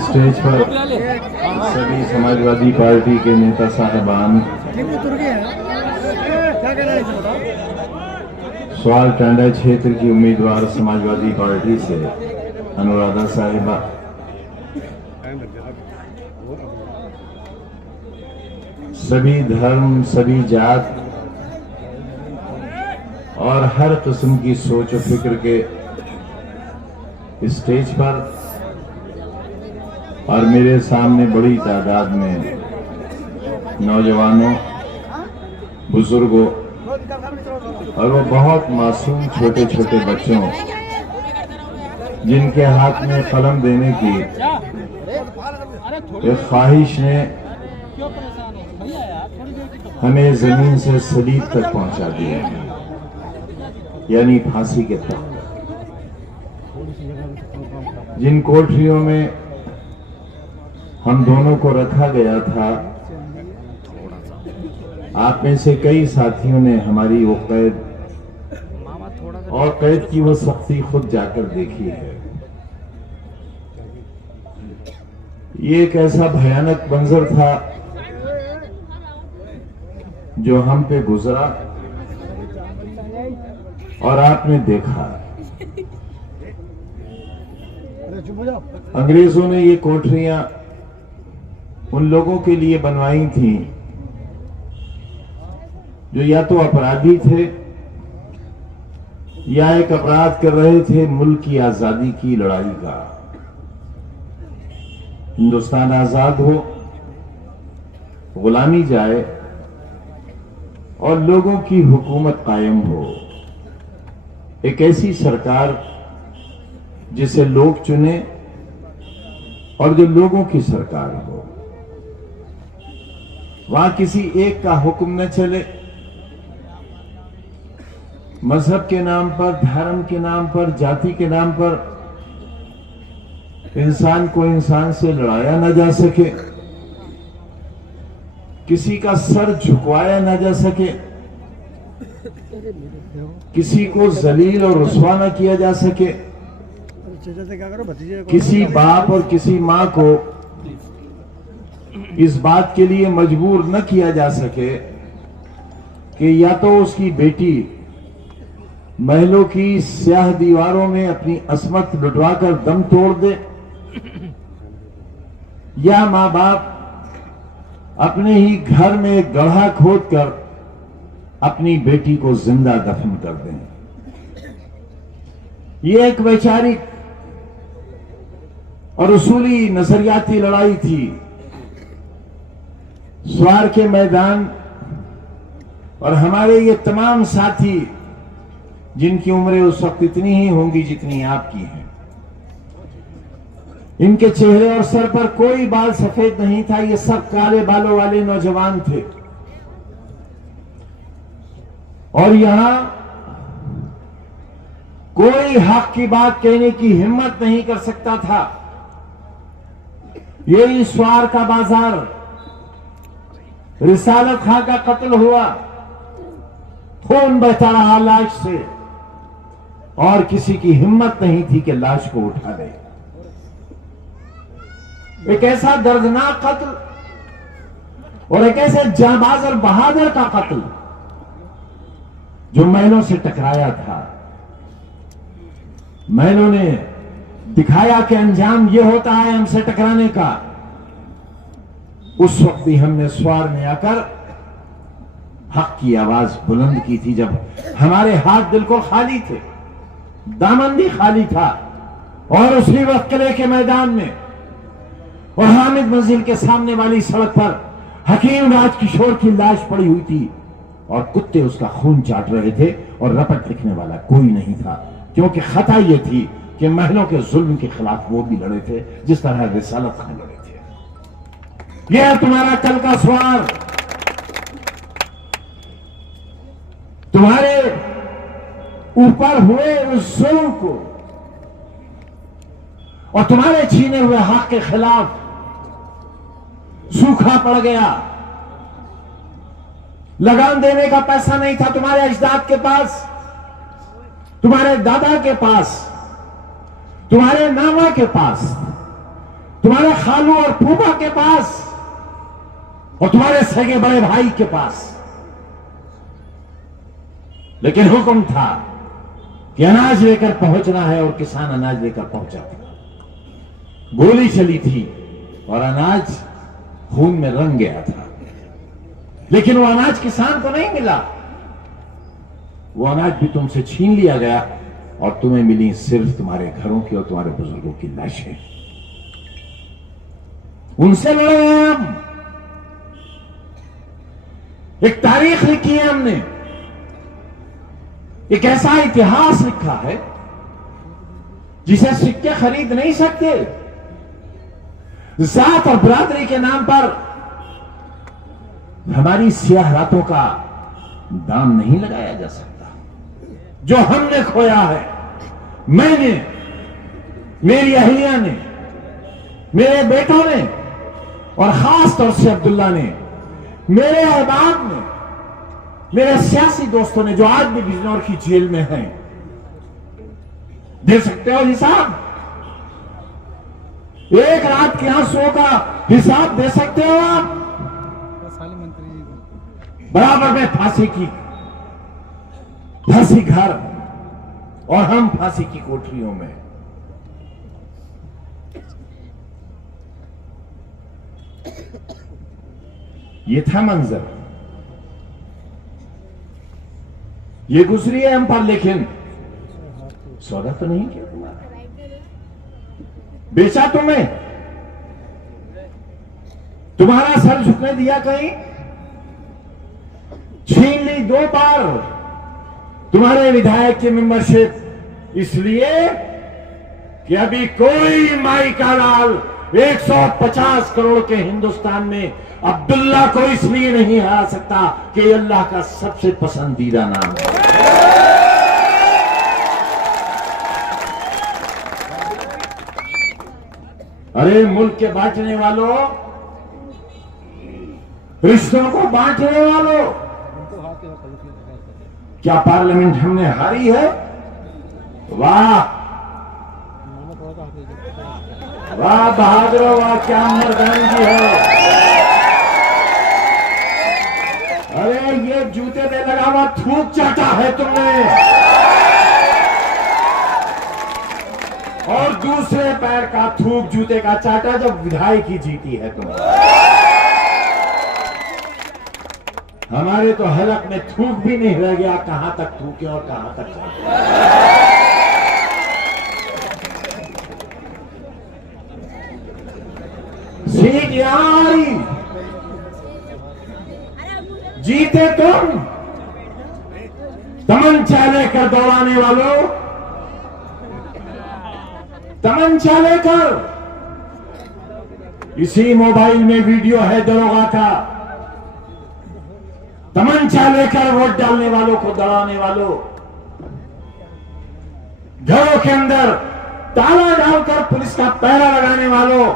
Stage पर सभी Samajwadi party के नेता साहबान, स्वाल टांडा क्षेत्र की उम्मीदवार समाजवादी पार्टी से अनुराधा साहिबा, सभी धर्म, सभी जात और हर किस्म की सोच और फिक्र के स्टेज पर और मेरे सामने बड़ी तादाद में नौजवानों, बुजुर्गों और वो बहुत मासूम छोटे छोटे बच्चों जिनके हाथ में कलम देने की एक ख्वाहिश ने हमें जमीन से सलीब तक पहुंचा दिया है, यानी फांसी के तख्त। जिन कोठरियों में हम दोनों को रखा गया था, आप में से कई साथियों ने हमारी वो कैद और कैद की वो सख्ती खुद जाकर देखी है। ये एक ऐसा भयानक मंजर था जो हम पे गुजरा और आपने देखा। अंग्रेजों ने ये कोठरियां उन लोगों के लिए बनवाई थी जो या तो अपराधी थे या एक अपराध कर रहे थे मुल्क की आजादी की लड़ाई का। हिंदुस्तान आजाद हो, गुलामी जाए और लोगों की हुकूमत कायम हो, एक ऐसी सरकार जिसे लोग चुने और जो लोगों की सरकार हो। वहां किसी एक का हुक्म न चले, मजहब के नाम पर, धर्म के नाम पर, जाति के नाम पर इंसान को इंसान से लड़ाया न जा सके, किसी का सर झुकवाया न जा सके, किसी को जलील और रुस्वा न किया जा सके, किसी बाप और किसी मां को इस बात के लिए मजबूर न किया जा सके कि या तो उसकी बेटी महलों की स्याह दीवारों में अपनी असमत लुटवाकर दम तोड़ दे, या मां बाप अपने ही घर में गड्ढा खोदकर अपनी बेटी को जिंदा दफन कर दें। ये एक वैचारिक और उसूली नजरियाती लड़ाई थी। स्वार के मैदान और हमारे ये तमाम साथी जिनकी उम्रें उस वक्त इतनी ही होंगी जितनी आपकी हैं, इनके चेहरे और सर पर कोई बाल सफेद नहीं था, ये सब काले बालों वाले नौजवान थे। और यहां कोई हक की बात कहने की हिम्मत नहीं कर सकता था। यही स्वार का बाजार, रिसालत खां का कत्ल हुआ, खून बहता रहा लाश से और किसी की हिम्मत नहीं थी कि लाश को उठा ले। एक ऐसा दर्दनाक कत्ल और एक ऐसे जांबाज और बहादुर का कत्ल जो महलों से टकराया था। महलों ने दिखाया कि अंजाम यह होता है हमसे टकराने का। उस वक्त भी हमने स्वार में आकर हक की आवाज बुलंद की थी, जब हमारे हाथ बिल्कुल खाली थे, दामन भी खाली था। और उसी वक्त किले के मैदान में और हामिद मंजिल के सामने वाली सड़क पर हकीम राजकिशोर की लाश पड़ी हुई थी और कुत्ते उसका खून चाट रहे थे और रपट लिखने वाला कोई नहीं था, क्योंकि खता यह थी कि महलों के जुल्म के खिलाफ वो भी लड़े थे जिस तरह रिसालत खां लड़े थे। यह तुम्हारा कल का स्वार, तुम्हारे ऊपर हुए उस जुल्म को और तुम्हारे छीने हुए हक के खिलाफ सूखा पड़ गया। लगान देने का पैसा नहीं था तुम्हारे अजदाद के पास, तुम्हारे दादा के पास। तुम्हारे नाना के पास, तुम्हारे खालू और फूफा के पास, और तुम्हारे सगे बड़े भाई के पास। लेकिन हुक्म था कि अनाज लेकर पहुंचना है, और किसान अनाज लेकर पहुंचा था। गोली चली थी और अनाज खून में रंग गया था, लेकिन वो अनाज किसान को नहीं मिला। वो अनाज भी तुमसे छीन लिया गया, और तुम्हें मिली सिर्फ तुम्हारे घरों की और तुम्हारे बुजुर्गों की लाशें। उनसे लड़े हैं हम। एक तारीख लिखी है हमने, एक ऐसा इतिहास लिखा है जिसे सिक्के खरीद नहीं सकते। जात और बरादरी के नाम पर हमारी सियाह रातों का दाम नहीं लगाया जा सकता। जो हमने खोया है, मैंने, मेरी अहिया ने, मेरे बेटों ने, और खास तौर से अब्दुल्ला ने, मेरे अहबाब ने, मेरे सियासी दोस्तों ने, जो आज भी बिजनौर की जेल में हैं, दे सकते हो हिसाब? एक रात के आंसुओं का हिसाब दे सकते हो आप? बराबर में फांसी घर, और हम फांसी की कोठरियों में। ये था मंजर, ये गुजरी है हम पर, लेकिन सौदा तो नहीं किया तुम्हारा। बेचा तुम्हें, तुम्हारा सर झुकने दिया कहीं? छीन ली 2 बार तुम्हारे विधायक की मेंबरशिप, इसलिए कि अभी कोई माई का लाल 150 करोड़ के हिंदुस्तान में अब्दुल्ला को इसलिए नहीं हरा सकता कि अल्लाह का सबसे पसंदीदा नाम है। अरे मुल्क के बांटने वालों, रिश्तों को बांटने वालों, क्या पार्लियामेंट हमने हारी है? वाह वाह बहादुर, वाह क्या मर्दानगी है। अरे ये जूते पे लगा हुआ थूक चाटा है तुमने, और दूसरे पैर का थूक जूते का चाटा जब विधायकी जीती है तुमने। हमारे तो हलक में थूक भी नहीं रह गया, कहां तक थूके और कहां तक जाए। सीट यारी जीते तुम, तमंचा लेकर दौड़ाने वालों, तमंचा लेकर। इसी मोबाइल में वीडियो है दरोगा का। तमंचा लेकर वोट डालने वालों को दौड़ाने वालों, घरों के अंदर ताला डालकर पुलिस का पहरा लगाने वालों,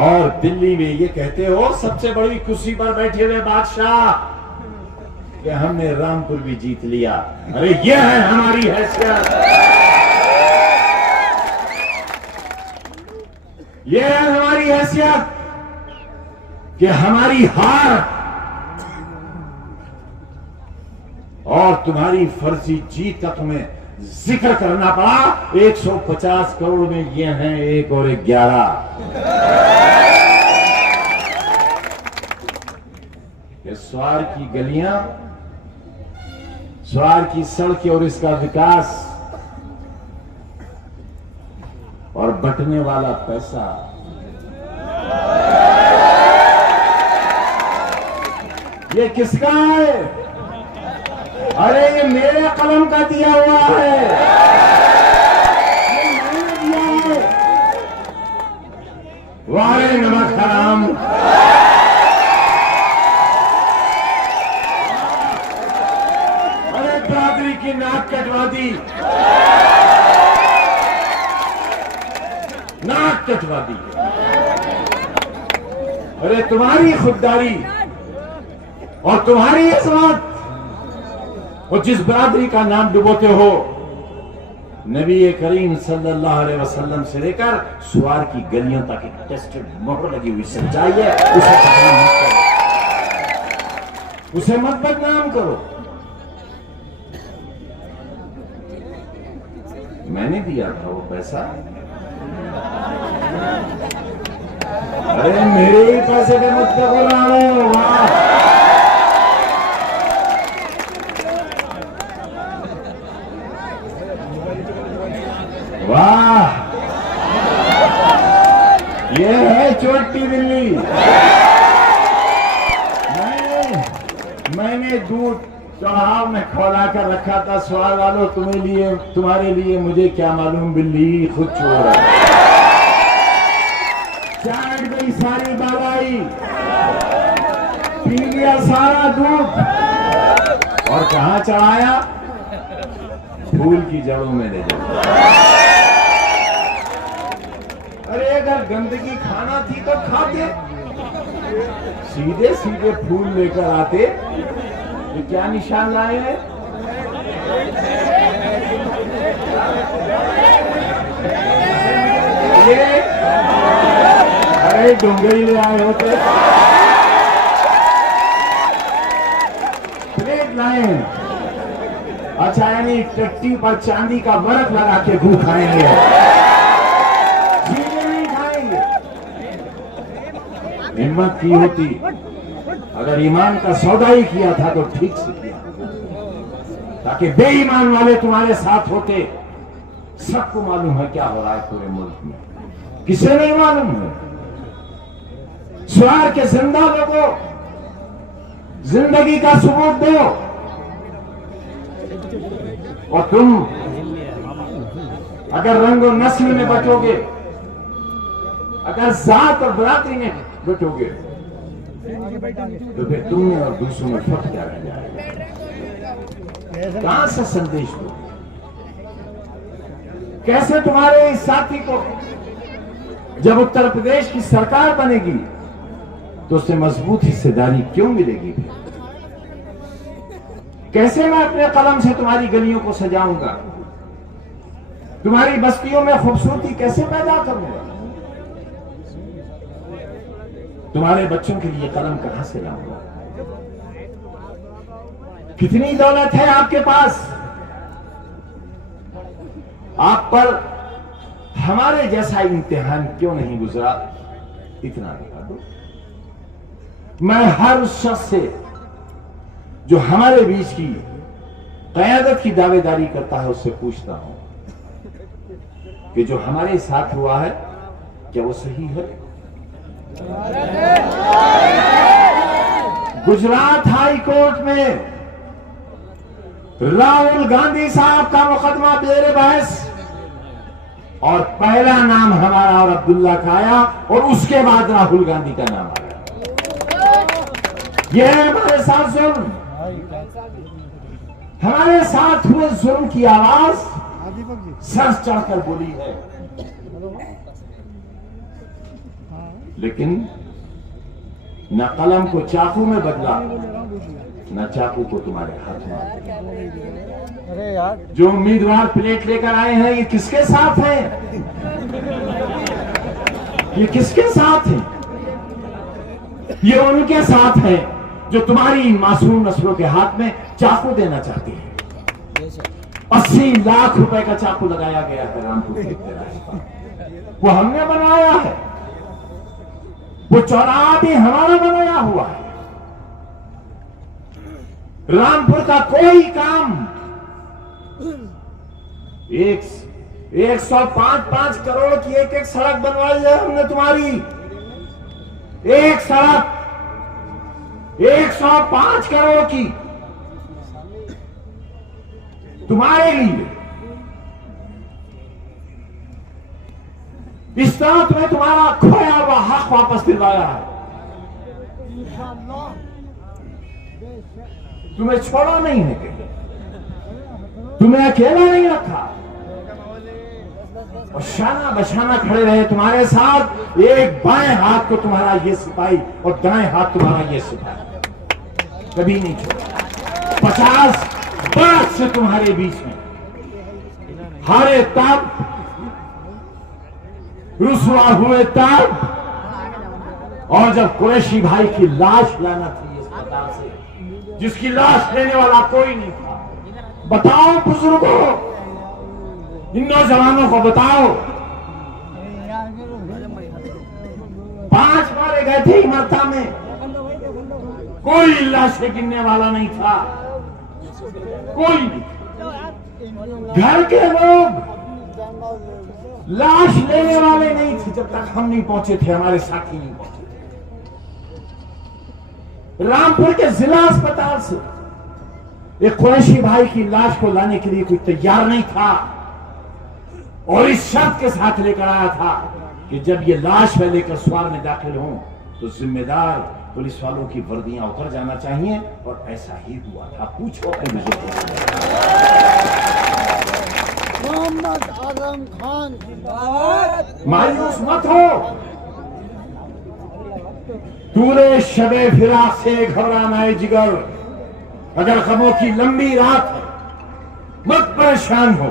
और दिल्ली में ये कहते हो सबसे बड़ी कुर्सी पर बैठे हुए बादशाह कि हमने रामपुर भी जीत लिया। अरे ये है हमारी हैसियत, ये है हमारी हैसियत कि हमारी हार और तुम्हारी फर्जी जीत का तुम्हें जिक्र करना पड़ा। 150 करोड़ में ये हैं 1 और 11। ये स्वार की गलियां, स्वार की सड़कें और इसका विकास, और बंटने वाला पैसा, ये किसका है? अरे ये मेरे कलम का दिया हुआ है, ये मैंने दिया है। वारे नमक हराम, अरे बरादरी की नाक कटवा दी, नाक कटवा दी। अरे तुम्हारी खुददारी और तुम्हारी इस्मत, और जिस बरादरी का नाम डुबोते हो, नबी करीम सल्लल्लाहु अलैहि वसल्लम से लेकर सुवार की गलियों तक एक टेस्टेड मोहर लगी हुई सच्चाई है। उसे मत बदनाम करो। मैंने दिया था वो पैसा, अरे मेरे ही पैसे के मत बोला हो। वाह, वाह, ये है छोटी बिल्ली। मैंने दूध चढ़ाव में खोला कर रखा था। सवाल वालों, तुम्हारे लिए मुझे क्या मालूम, बिल्ली खुद छोड़ रहा है। चाट गई सारी दवाई, पी लिया सारा दूध, और कहां चढ़ाया? फूल की जड़ों में ले जाओ। अरे अगर गंदगी खाना थी तो खाते, सीधे सीधे फूल लेकर आते। ये क्या निशान लाए हैं? ये अरे डोंगरी ले आए होते, प्लेट लाए। अच्छा, यानी टट्टी पर चांदी का वर्क लगा के घू खाएंगे, सीधे नहीं खाएंगे। हिम्मत की होती, अगर ईमान का सौदा ही किया था तो ठीक से किया, ताकि बेईमान वाले तुम्हारे साथ होते। सबको मालूम है क्या हो रहा है पूरे मुल्क में, किसे नहीं मालूम है? सुरार के जिंदा लोगों, जिंदगी का सबूत दो। और तुम अगर रंग और नस्ल में बचोगे, अगर जात और बरादरी में बचोगे, तो फिर तुमने और दूसरों में फर्क क्या रह जाएगा? कहां से संदेश दो? कैसे तुम्हारे इस साथी को जब उत्तर प्रदेश की सरकार बनेगी तो उससे मजबूत हिस्सेदारी क्यों मिलेगी? कैसे मैं अपने कलम से तुम्हारी गलियों को सजाऊंगा? तुम्हारी बस्तियों में खूबसूरती कैसे पैदा करूंगा? तुम्हारे बच्चों के लिए कलम कहां से लाऊंगा? कितनी दौलत है आपके पास, आप पर हमारे जैसा इम्तिहान क्यों नहीं गुजरा? इतना बता दो। मैं हर उस शख्स से जो हमारे बीच की क़यादत की दावेदारी करता है उससे पूछता हूं कि जो हमारे साथ हुआ है क्या वो सही है? गुजरात हाई कोर्ट में राहुल गांधी साहब का मुकदमा बेर बहस, और पहला नाम हमारा और अब्दुल्ला का आया, और उसके बाद राहुल गांधी का नाम आया। यह है हमारे साथ जुल्म, हमारे साथ हुए जुल्म की आवाज सर चढ़कर बोली है। लेकिन न कलम को चाकू में बदला, न चाकू को तुम्हारे हाथ में। अरे यार, जो उम्मीदवार प्लेट लेकर आए हैं ये किसके साथ हैं? ये किसके साथ हैं? ये उनके साथ है जो तुम्हारी मासूम नस्लों के हाथ में चाकू देना चाहती है। 80 लाख रुपए का चाकू लगाया गया है रामपुर के रास्ते, वो हमने बनाया है। वो चौराहा भी हमारा बनाया हुआ है। रामपुर का कोई काम 105 करोड़ की एक एक सड़क बनवाई है हमने तुम्हारी। एक सड़क 105 करोड़ की तुम्हारे लिए। इस तरह तुम्हें तुम्हारा खोया हुआ हक वापस दिलवाया है। तुम्हें छोड़ा नहीं है कहीं, तुम्हें अकेला नहीं रखा, और शाना बशाना खड़े रहे तुम्हारे साथ। एक बाएं हाथ को तुम्हारा ये सिपाही और दाएं हाथ तुम्हारा ये सिपाही, कभी नहीं छोड़ा। 50 वर्ष से तुम्हारे बीच में हारे तब, रुसवा हुए तब, और जब कुरैशी भाई की लाश लाना थी अस्पताल से, जिसकी लाश लेने वाला कोई नहीं था। बताओ बुजुर्गों, इन नौजवानों को बताओ, 5 मारे गए थे इमरता में, कोई लाशें गिनने वाला नहीं था, कोई नहीं। घर के लोग लाश लेने वाले नहीं थे जब तक हम नहीं पहुंचे थे, हमारे साथी नहीं पहुंचे थे। रामपुर के जिला अस्पताल से एक कुरैशी भाई की लाश को लाने के लिए कोई तैयार नहीं था, और इस शर्त के साथ लेकर आया था कि जब ये लाश मैं लेकर सवार में दाखिल हूं तो जिम्मेदार पुलिस वालों की वर्दियां उतर जाना चाहिए, और ऐसा ही हुआ था। पूछो अपने बुजुर्गों से। मोहम्मद आजम खान मायूस मत हो, तूने शबे फिराक से घबराना है जिगर, अगर गमों की लंबी रात है मत परेशान हो,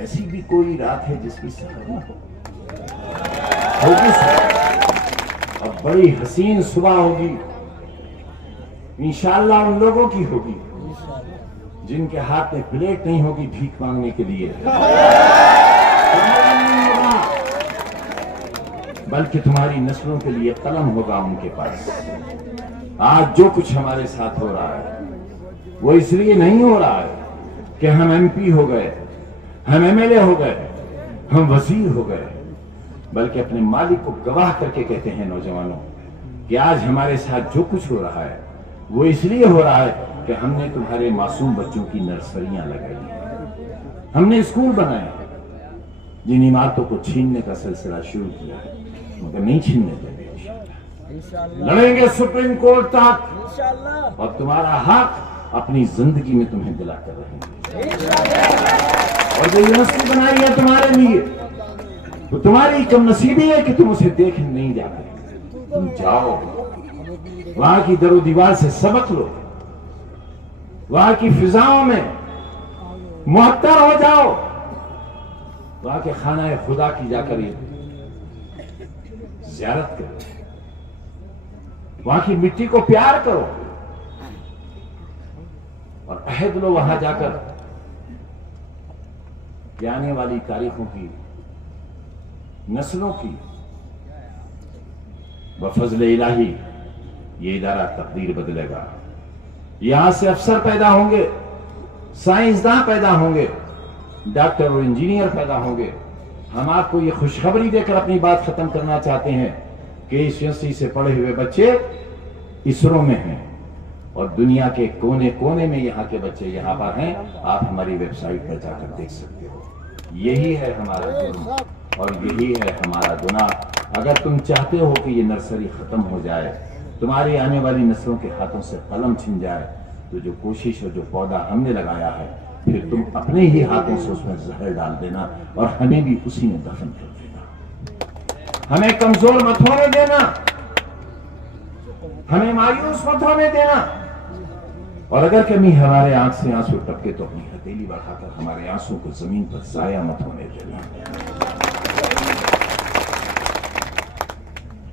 ऐसी भी कोई रात है जिसकी सहर न हो। होगी सुबह, अब बड़ी हसीन सुबह होगी, इंशाअल्लाह उन लोगों की होगी जिनके हाथ में प्लेट नहीं होगी भीख मांगने के लिए, बल्कि तुम्हारी नस्लों के लिए कलम होगा उनके पास। आज जो कुछ हमारे साथ हो रहा है वो इसलिए नहीं हो रहा है कि हम एमपी हो गए, हम एमएलए हो गए, हम वजीर हो गए, बल्कि अपने मालिक को गवाह करके कहते हैं नौजवानों कि आज हमारे साथ जो कुछ हो रहा है वो इसलिए हो रहा है कि हमने तुम्हारे मासूम बच्चों की नर्सरियां लगाई, हमने स्कूल बनाए, जिन इमारतों को छीनने का सिलसिला शुरू किया है मगर नहीं छीनने देंगे। लड़ेंगे सुप्रीम कोर्ट तक, और तुम्हारा हक अपनी जिंदगी में तुम्हें दिला कर रहेंगे। और जो यूनिवर्सिटी बनाई है तुम्हारे लिए, तो तुम्हारी कमनसीबी है कि तुम उसे देखने नहीं जाते। तुम जाओ, वहां की दरो दीवार से सबक लो, वहां की फिजाओं में मुअत्तर हो जाओ, वहां के खाना खुदा की जाकर ज़ियारत करो, वहां की मिट्टी को प्यार करो, और अहद लो वहां जाकर कि आने वाली तारीखों की, नस्लों की बफजल इलाही ये इदारा तकदीर बदलेगा। यहां से अफसर पैदा होंगे, साइंसदान पैदा होंगे, डॉक्टर और इंजीनियर पैदा होंगे। हम आपको ये खुशखबरी देकर अपनी बात खत्म करना चाहते हैं कि इस यूनिवर्सिटी से पढ़े हुए बच्चे इसरो में हैं, और दुनिया के कोने कोने में यहाँ के बच्चे यहाँ पर हैं। आप हमारी वेबसाइट पर जाकर देख सकते हो। यही है हमारा जुर्म और यही है हमारा गुनाह। अगर तुम चाहते हो कि ये नर्सरी खत्म हो जाए, तुम्हारी आने वाली नस्लों के हाथों से कलम छिन जाए, तो जो कोशिश और जो पौधा हमने लगाया है फिर तुम अपने ही हाथों से उसमें जहर डाल देना, और हमें भी उसी में दफन कर देना। हमें कमजोर मत होने देना, हमें मायूस मत होने देना, और अगर कभी हमारे आंख से आंसू टपके तो अपनी हथेली बढ़ाकर हमारे आंसू को जमीन पर जाया मत होने देना।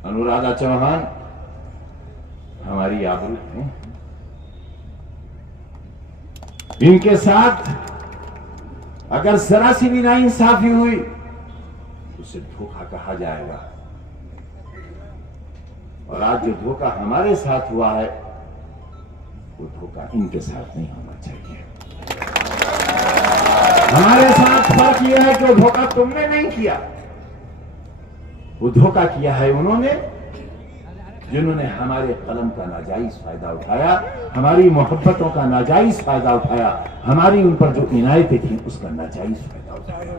अनुराधा चौहान हमारी आबरू है, इनके साथ अगर जरा सी भी नाइंसाफी हुई तो उसे धोखा कहा जाएगा, और आज जो धोखा हमारे साथ हुआ है वो धोखा इनके साथ नहीं होना चाहिए। हमारे साथ फर्क यह है कि वो धोखा तुमने नहीं किया, वो धोखा किया है उन्होंने जिन्होंने हमारे कलम का नाजायज फायदा उठाया, हमारी मोहब्बतों का नाजायज फायदा उठाया, हमारी उन पर जो इनायतें थी उसका नाजायज फायदा उठाया।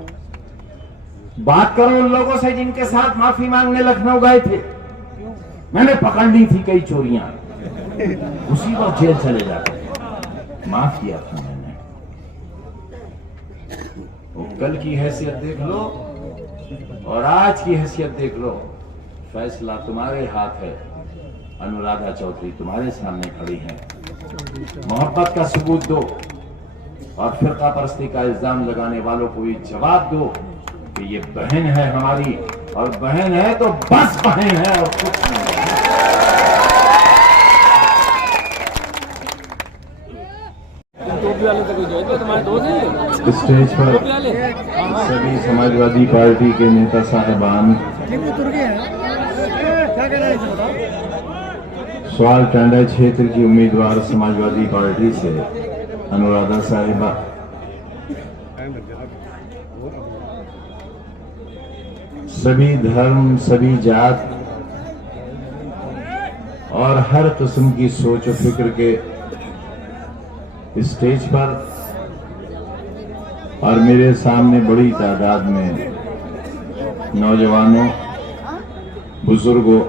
बात करो उन लोगों से जिनके साथ माफी मांगने लखनऊ गए थे, मैंने पकड़ ली थी कई चोरियां, उसी वक्त जेल चले जाते, माफ किया था मैंने। वो कल की हैसियत देख लो और आज की हैसियत देख लो, फैसला तुम्हारे हाथ है। अनुराधा चौधरी तुम्हारे सामने खड़ी हैं, मोहब्बत का सबूत दो, और फिरका परस्ती का इल्जाम लगाने वालों को ये जवाब दो कि ये बहन है हमारी, और बहन है तो बस बहन है और कुछ नहीं। स्टेज पर सभी समाजवादी पार्टी के नेता साहिबान, स्वाल टांडा क्षेत्र की उम्मीदवार समाजवादी पार्टी से अनुराधा साहिबा, सभी धर्म, सभी जात और हर किस्म की सोच और फिक्र के स्टेज पर और मेरे सामने बड़ी तादाद में नौजवानों, बुजुर्गों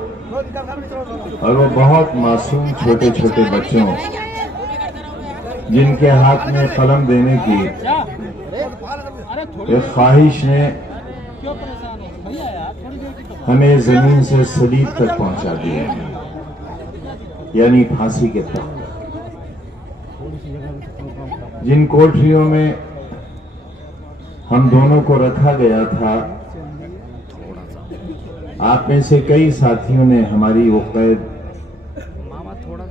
और वो बहुत मासूम छोटे छोटे बच्चों जिनके हाथ में कलम देने की एक ख्वाहिश ने हमें जमीन से सलीब तक पहुंचा दिया, यानी फांसी के तख्त। जिन कोठरियों में हम दोनों को रखा गया था, आप में से कई साथियों ने हमारी वो कैद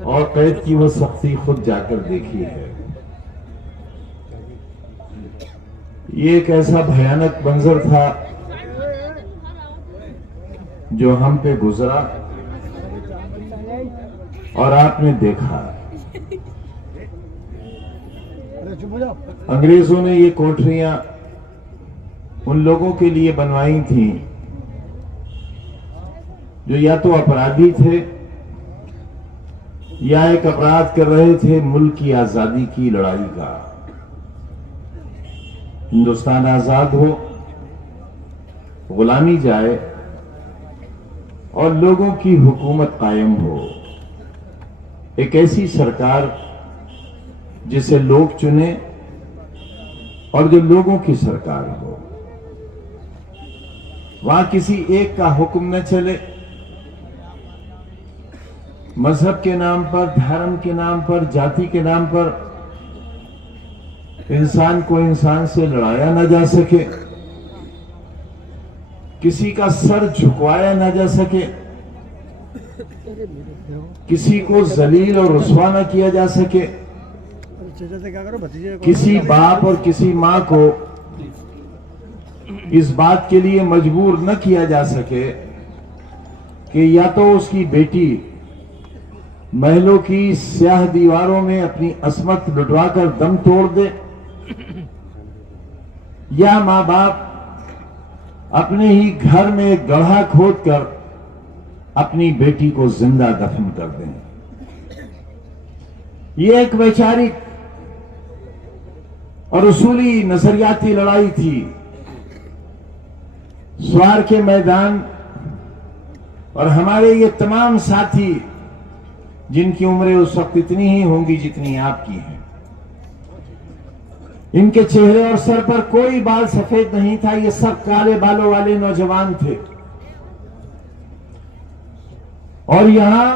और कैद की वो सख्ती खुद जाकर देखी है। ये एक ऐसा भयानक मंजर था जो हम पे गुजरा और आपने देखा। अंग्रेजों ने ये कोठरियां उन लोगों के लिए बनवाई थी जो या तो अपराधी थे या एक अपराध कर रहे थे मुल्क की आजादी की लड़ाई का। हिंदुस्तान आजाद हो, गुलामी जाए और लोगों की हुकूमत कायम हो, एक ऐसी सरकार जिसे लोग चुने और जो लोगों की सरकार हो। वहां किसी एक का हुक्म न चले, मजहब के नाम पर, धर्म के नाम पर, जाति के नाम पर इंसान को इंसान से लड़ाया न जा सके, किसी का सर झुकवाया न जा सके, किसी को जलील और रुस्वा न किया जा सके, किसी बाप और किसी मां को इस बात के लिए मजबूर न किया जा सके कि या तो उसकी बेटी महलों की स्याह दीवारों में अपनी असमत लुटवाकर दम तोड़ दे, या मां बाप अपने ही घर में गड्ढा खोदकर अपनी बेटी को जिंदा दफन कर दें। यह एक वैचारिक और उसूली नजरियाती लड़ाई थी। स्वार के मैदान और हमारे ये तमाम साथी जिनकी उम्रें उस वक्त इतनी ही होंगी जितनी आपकी है, इनके चेहरे और सर पर कोई बाल सफेद नहीं था, ये सब काले बालों वाले नौजवान थे। और यहां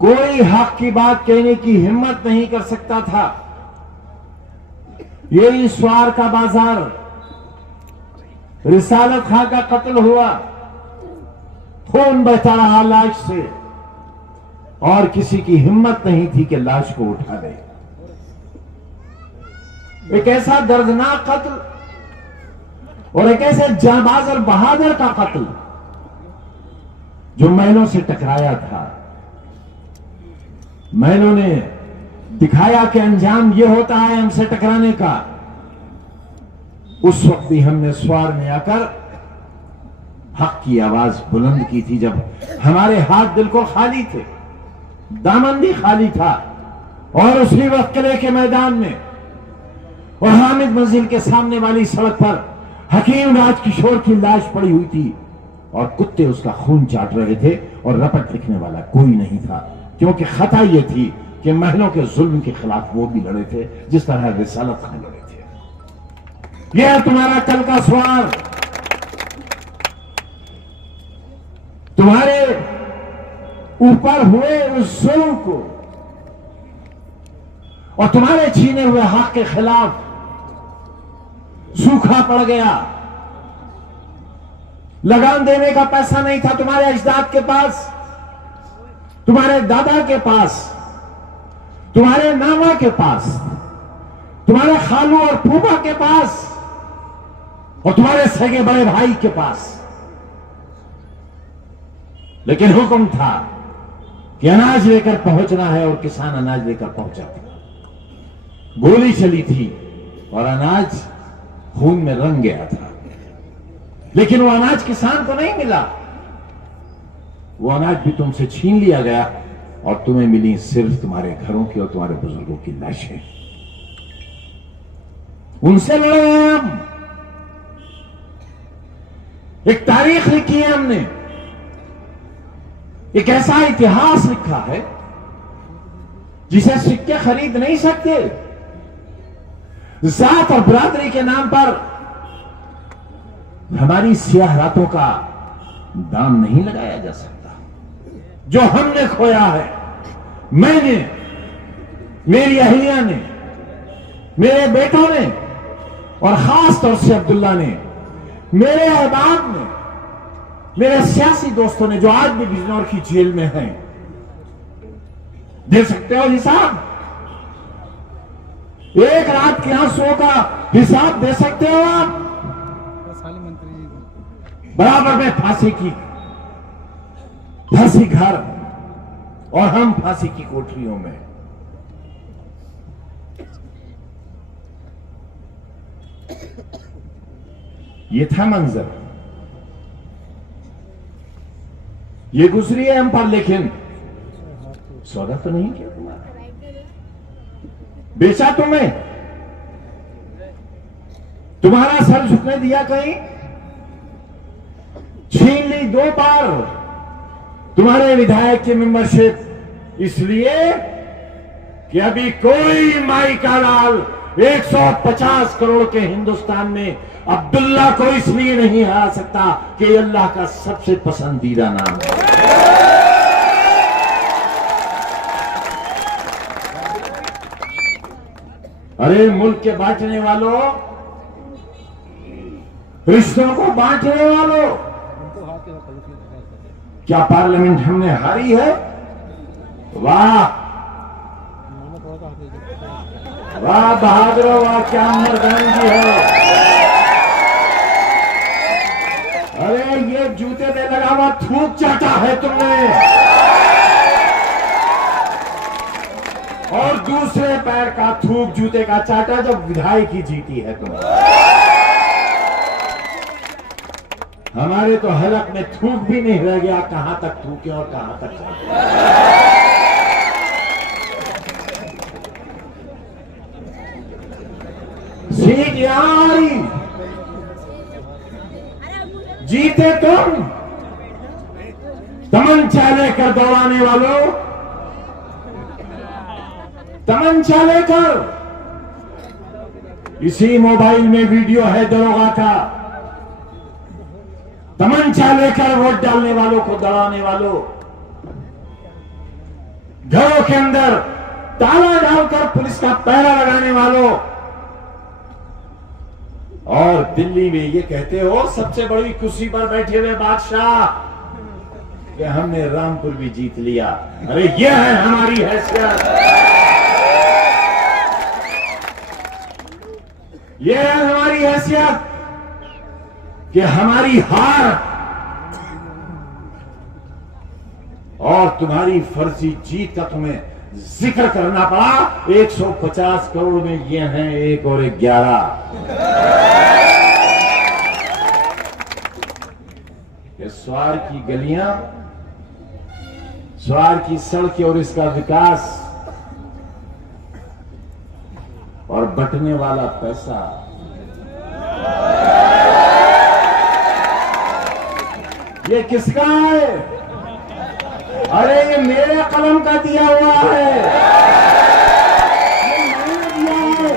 कोई हक की बात कहने की हिम्मत नहीं कर सकता था। यही स्वार का बाजार, रिसालत खां का कत्ल हुआ, खून बहता रहा लाश से और किसी की हिम्मत नहीं थी कि लाश को उठा ले। एक ऐसा दर्दनाक कत्ल और एक ऐसे जांबाज और बहादुर का कत्ल जो महलों से टकराया था। महलों ने दिखाया कि अंजाम यह होता है हमसे टकराने का। उस वक्त भी हमने स्वार में आकर हक की आवाज बुलंद की थी, जब हमारे हाथ बिल्कुल खाली थे, दामन भी खाली था। और उसी वक्त किले के मैदान में और हामिद मंजिल के सामने वाली सड़क पर हकीम राजकिशोर की लाश पड़ी हुई थी और कुत्ते उसका खून चाट रहे थे और रपट लिखने वाला कोई नहीं था, क्योंकि खता यह थी कि महलों के जुल्म के खिलाफ वो भी लड़े थे जिस तरह रिसालत खां लड़े थे। यह तुम्हारा कल का स्वार, तुम्हारे ऊपर हुए उस जुल्म को और तुम्हारे छीने हुए हक के खिलाफ सूखा पड़ गया। लगान देने का पैसा नहीं था तुम्हारे अजदाद के पास, तुम्हारे दादा के पास, तुम्हारे नाना के पास, तुम्हारे खालू और फूफा के पास और तुम्हारे सगे बड़े भाई के पास। लेकिन हुक्म था कि अनाज लेकर पहुंचना है और किसान अनाज लेकर पहुंचा था। गोली चली थी और अनाज खून में रंग गया था, लेकिन वो अनाज किसान को नहीं मिला। वो अनाज भी तुमसे छीन लिया गया और तुम्हें मिली सिर्फ तुम्हारे घरों की और तुम्हारे बुजुर्गों की लाशें। उनसे लड़े हैं हम। एक तारीख लिखी है हमने, एक ऐसा इतिहास लिखा है जिसे सिक्के खरीद नहीं सकते। जात और बरादरी के नाम पर हमारी सियाह रातों का दाम नहीं लगाया जा सकता। जो हमने खोया है, मैंने, मेरी अहलिया ने, मेरे बेटों ने और खास तौर से अब्दुल्ला ने, मेरे अहबाब ने, मेरे सियासी दोस्तों ने, जो आज भी बिजनौर की जेल में हैं, दे सकते हो हिसाब? एक रात के आंसुओं का हिसाब दे सकते हो आप? बराबर में फांसी घर और हम फांसी की कोठरियों में। ये था मंजर, ये गुजरी है हम पर, लेकिन सौदा तो नहीं किया तुम्हारा। बेचा तुम्हें, तुम्हारा सर झुकने दिया कहीं? छीन ली 2 बार तुम्हारे विधायक की मेंबरशिप, इसलिए कि अभी कोई माई का लाल 150 करोड़ के हिंदुस्तान में अब्दुल्ला को इसलिए नहीं हरा सकता कि अल्लाह का सबसे पसंदीदा नाम है। अरे मुल्क के बांटने वालों, रिश्तों को बांटने वालों, क्या पार्लियामेंट हमने हारी है? वाह वाह बहादुर, वाह क्या मर्दानगी है। अरे ये जूते पे लगा हुआ थूक चाटा है तुमने, और दूसरे पैर का थूक जूते का चाटा जब विधायकी जीती है तुमने। हमारे तो हलक में थूक भी नहीं रह गया, कहां तक थूके और कहां तक चाटे। सीट यारी जीते तुम, तमंचा लेकर दौड़ाने वालों, तमंचा लेकर। इसी मोबाइल में वीडियो है दरोगा का। तमंचा लेकर वोट डालने वालों को दौड़ाने वालों, घरों के अंदर ताला डालकर पुलिस का पहरा लगाने वालों, और दिल्ली में ये कहते हो सबसे बड़ी कुर्सी पर बैठे हुए बादशाह कि हमने रामपुर भी जीत लिया। अरे ये है हमारी हैसियत, ये है हमारी हैसियत कि हमारी हार और तुम्हारी फर्जी जीत का तुम्हें जिक्र करना पड़ा। 150 करोड़ में ये हैं 1 और 11। स्वार की गलियां, स्वार की सड़कें और इसका विकास और बंटने वाला पैसा, ये किसका है? अरे ये मेरे कलम का दिया हुआ है, ये मैंने दिया है।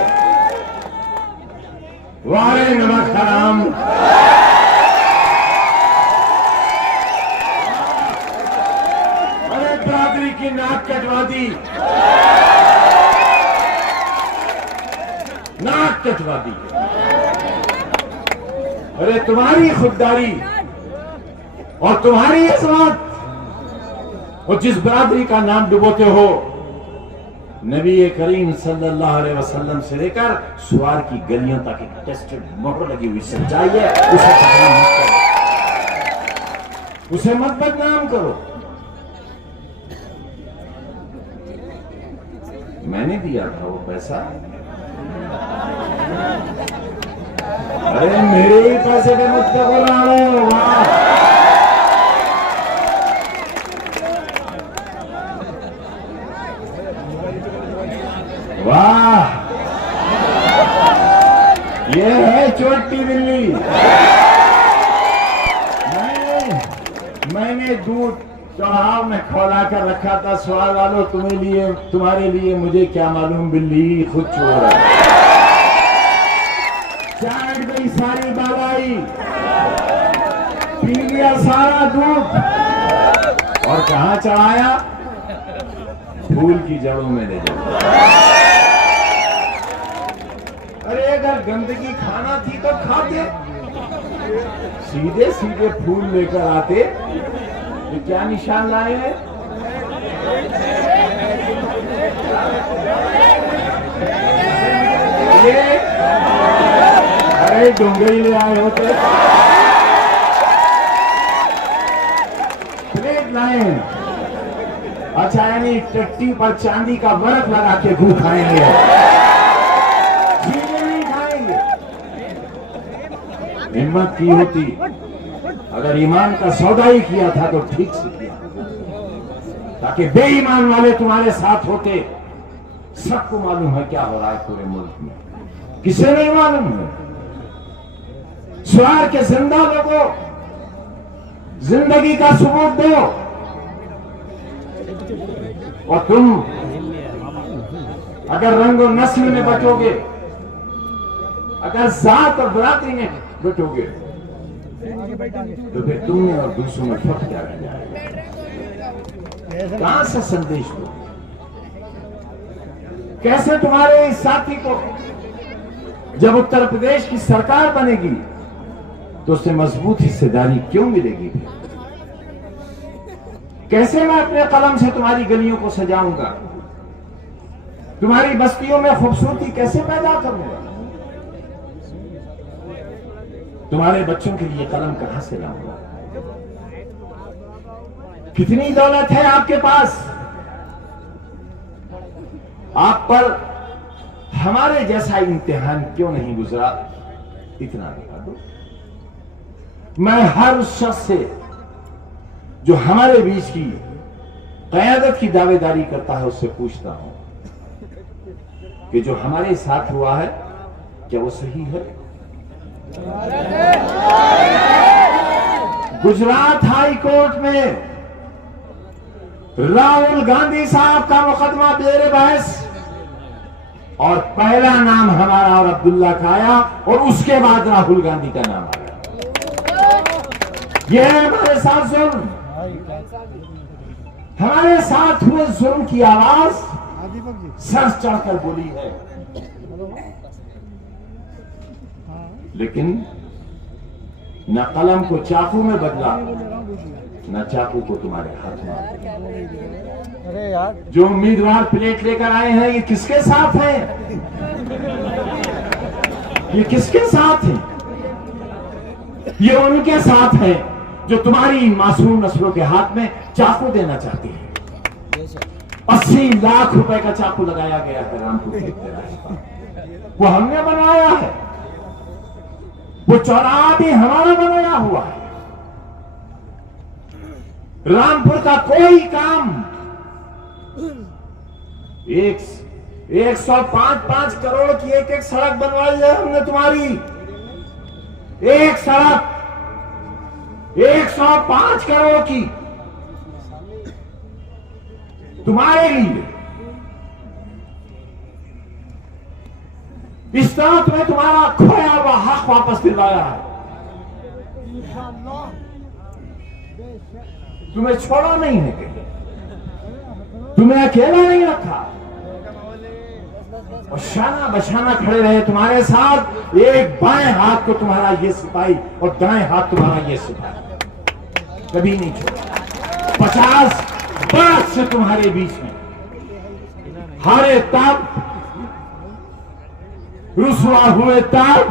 वारे नमक हराम, अरे बरादरी की नाक कटवा दी। हमाकतवादी है। अरे तुम्हारी खुददारी और तुम्हारी इस्मत और जिस बरादरी का नाम डुबोते हो, नबी करीम सल्लल्लाहु अलैहि वसल्लम से लेकर सुवार की गलियों तक एक टेस्टेड मोहर लगी हुई सच्चाई है। उसे बदनाम मत करो, उसे मत बदनाम करो। मैंने दिया था वो पैसा, अरे मेरे ही पैसे पे मुझसे बोला रहे हो। वाह, वाह, ये है छोटी बिल्ली। मैंने दूध चढ़ाव में खोला कर रखा था। सवाल वालों, तुम्हारे लिए मुझे क्या मालूम, बिल्ली खुद चोर है। चाट गई सारी दवाई, पी लिया सारा दूध और कहां चढ़ाया? फूल की जड़ों में ले जाओ। अरे अगर गंदगी खाना थी तो खाते, सीधे सीधे फूल लेकर आते। ये क्या निशान लाए हैं? ये अरे डोंगरी ले आए होते, प्लेट लाए हैं। अच्छा, यानी टट्टी पर चांदी का वर्क लगा के घू खाएंगे, चीजें नहीं खाएंगे। हिम्मत की होती, अगर ईमान का सौदा ही किया था तो ठीक से किया, ताकि बेईमान वाले तुम्हारे साथ होते। सबको मालूम है क्या हो रहा है पूरे मुल्क में, किसे नहीं मालूम है? सुवार के जिंदा लोगों, जिंदगी का सबूत दो। और तुम अगर रंग और नस्ल में बचोगे, अगर जात और बरादरी में बचोगे, तो फिर तुमने और दूसरों में फर्क क्या रह जाएगा? कहां से संदेश दो? कैसे तुम्हारे इस साथी को जब उत्तर प्रदेश की सरकार बनेगी तो उससे मजबूत हिस्सेदारी क्यों मिलेगी? कैसे मैं अपने कलम से तुम्हारी गलियों को सजाऊंगा? तुम्हारी बस्तियों में खूबसूरती कैसे पैदा करूंगा? तुम्हारे बच्चों के लिए कलम कहां से लाऊंगा? कितनी दौलत है आपके पास, आप पर हमारे जैसा इम्तिहान क्यों नहीं गुजरा? इतना बता दो। मैं हर उस शख्स से जो हमारे बीच की क़यादत की दावेदारी करता है उससे पूछता हूं कि जो हमारे साथ हुआ है क्या वो सही है? गुजरात हाई कोर्ट में राहुल गांधी साहब का मुकदमा बेर बहस और पहला नाम हमारा और अब्दुल्ला का आया और उसके बाद राहुल गांधी का नाम आया। यह है हमारे साथ जुल्म, हमारे साथ हुए जुल्म की आवाज सर चढ़कर बोली है। लेकिन न कलम को चाकू में बदला, न चाकू को तुम्हारे हाथ में। अरे यार, जो उम्मीदवार प्लेट लेकर आए हैं ये किसके साथ हैं? ये किसके साथ हैं? ये उनके साथ हैं जो तुम्हारी मासूम नस्लों के हाथ में चाकू देना चाहती है। 80 लाख रुपए का चाकू लगाया गया है रामपुर के रास्ता, वो हमने बनाया है। वो चौराहा भी हमारा बनाया हुआ है। रामपुर का कोई काम 105 करोड़ की एक एक सड़क बनवाई है हमने तुम्हारी। एक सड़क 105 करोड़ की तुम्हारे लिए। इस तरह तुम्हें तुम्हारा खोया हुआ हक वापस दिलवाया है। तुम्हें छोड़ा नहीं है कहीं, तुम्हें अकेला नहीं रखा। और शाना बशाना खड़े रहे तुम्हारे साथ। एक बाएं हाथ को तुम्हारा ये सिपाही और दाएं हाथ तुम्हारा ये सिपाही कभी नहीं छोड़ा। 50 बरस से तुम्हारे बीच में हारे तब, रुसवा हुए तब,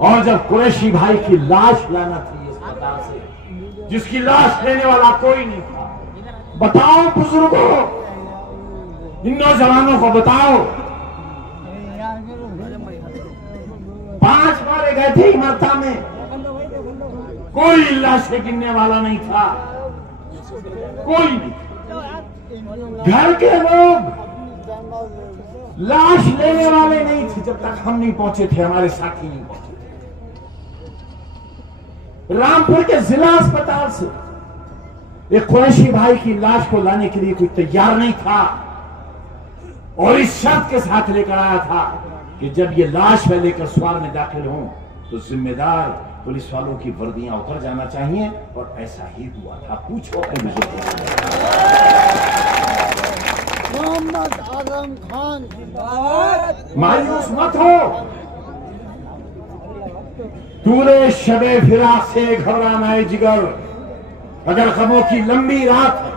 और जब कुरैशी भाई की लाश लाना थी अस्पताल से, जिसकी लाश लेने वाला कोई नहीं था। बताओ बुजुर्गों, इन नौजवानों को बताओ, 5 मारे गए थे इमरता में, कोई लाशें गिनने वाला नहीं था, कोई नहीं। घर के लोग लाश लेने वाले नहीं थे जब तक हम नहीं पहुंचे थे, हमारे साथी नहीं पहुंचे थे। रामपुर के जिला अस्पताल से एक कुरैशी भाई की लाश को लाने के लिए कोई तैयार नहीं था, और इस शर्त के साथ लेकर आया था कि जब ये लाश मैं लेकर सवाल में दाखिल हूं तो जिम्मेदार पुलिस वालों की वर्दियां उतर जाना चाहिए, और ऐसा ही हुआ था। पूछो अपने बुजुर्गों से। मोहम्मद आजम खान मायूस मत हो, तूने शबे फिराक से घबराना है जिगर, अगर गमों की लंबी रात है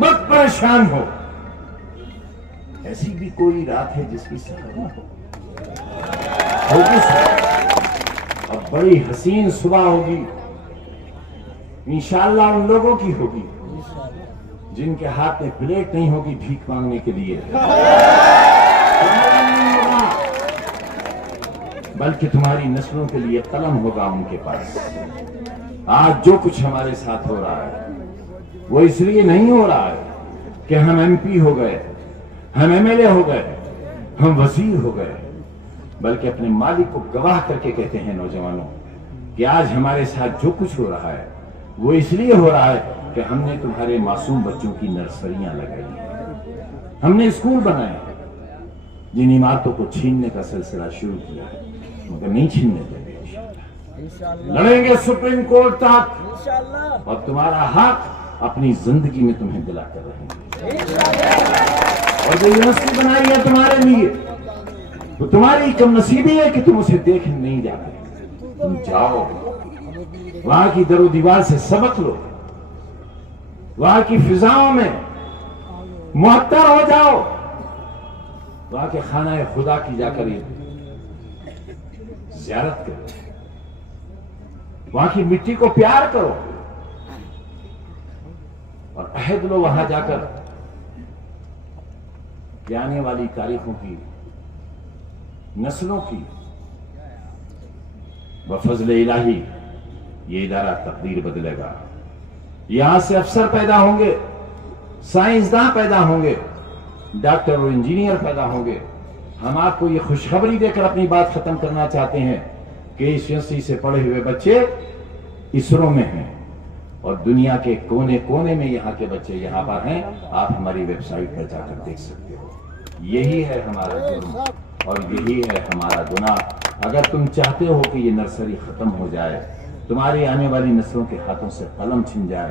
मत परेशान हो। ऐसी भी कोई रात है जिसकी सफर न होगी। अब बड़ी हसीन सुबह होगी, इंशाअल्लाह उन लोगों की होगी जिनके हाथ में प्लेट नहीं होगी भीख मांगने के लिए, बल्कि तुम्हारी नस्लों के लिए कलम होगा उनके पास। आज जो कुछ हमारे साथ हो रहा है वो इसलिए नहीं हो रहा है कि हम एमपी हो गए, हम एमएलए हो गए, हम वजीर हो गए, बल्कि अपने मालिक को गवाह करके कहते हैं नौजवानों कि आज हमारे साथ जो कुछ हो रहा है वो इसलिए हो रहा है कि हमने तुम्हारे मासूम बच्चों की नर्सरियां लगाई, हमने स्कूल बनाए, जिन इमारतों को छीनने का सिलसिला शुरू किया है मगर नहीं छीनने देंगे। लड़ेंगे सुप्रीम कोर्ट तक, और तुम्हारा हक अपनी जिंदगी में तुम्हें दिला कर रहेंगे। और जो यूनिवर्सिटी बनाई है तुम्हारे लिए, तो तुम्हारी कम नसीबी है कि तुम उसे देख नहीं जाते। तुम जाओ, वहां की दरो दीवार से सबक लो, वहां की फिजाओं में मुअत्तर हो जाओ, वहां के खाना खुदा की जाकर ज़ियारत करो, वहां की मिट्टी को प्यार करो, और अहद लो वहां जाकर कि आने वाली तारीखों की, नस्लों की बफज़ल इलाही ये इदारा तकदीर बदलेगा। यहां से अफसर पैदा होंगे, साइंसदान पैदा होंगे, डॉक्टर और इंजीनियर पैदा होंगे। हम आपको ये खुशखबरी देकर अपनी बात खत्म करना चाहते हैं कि इस यूनिवर्सिटी से पढ़े हुए बच्चे इसरो में हैं, और दुनिया के कोने कोने में यहाँ के बच्चे यहाँ पर हैं। आप हमारी वेबसाइट पर जाकर देख सकते हो। यही है हमारा जुर्म और यही है हमारा गुनाह। अगर तुम चाहते हो कि ये नर्सरी खत्म हो जाए, तुम्हारी आने वाली नस्लों के हाथों से कलम छिन जाए,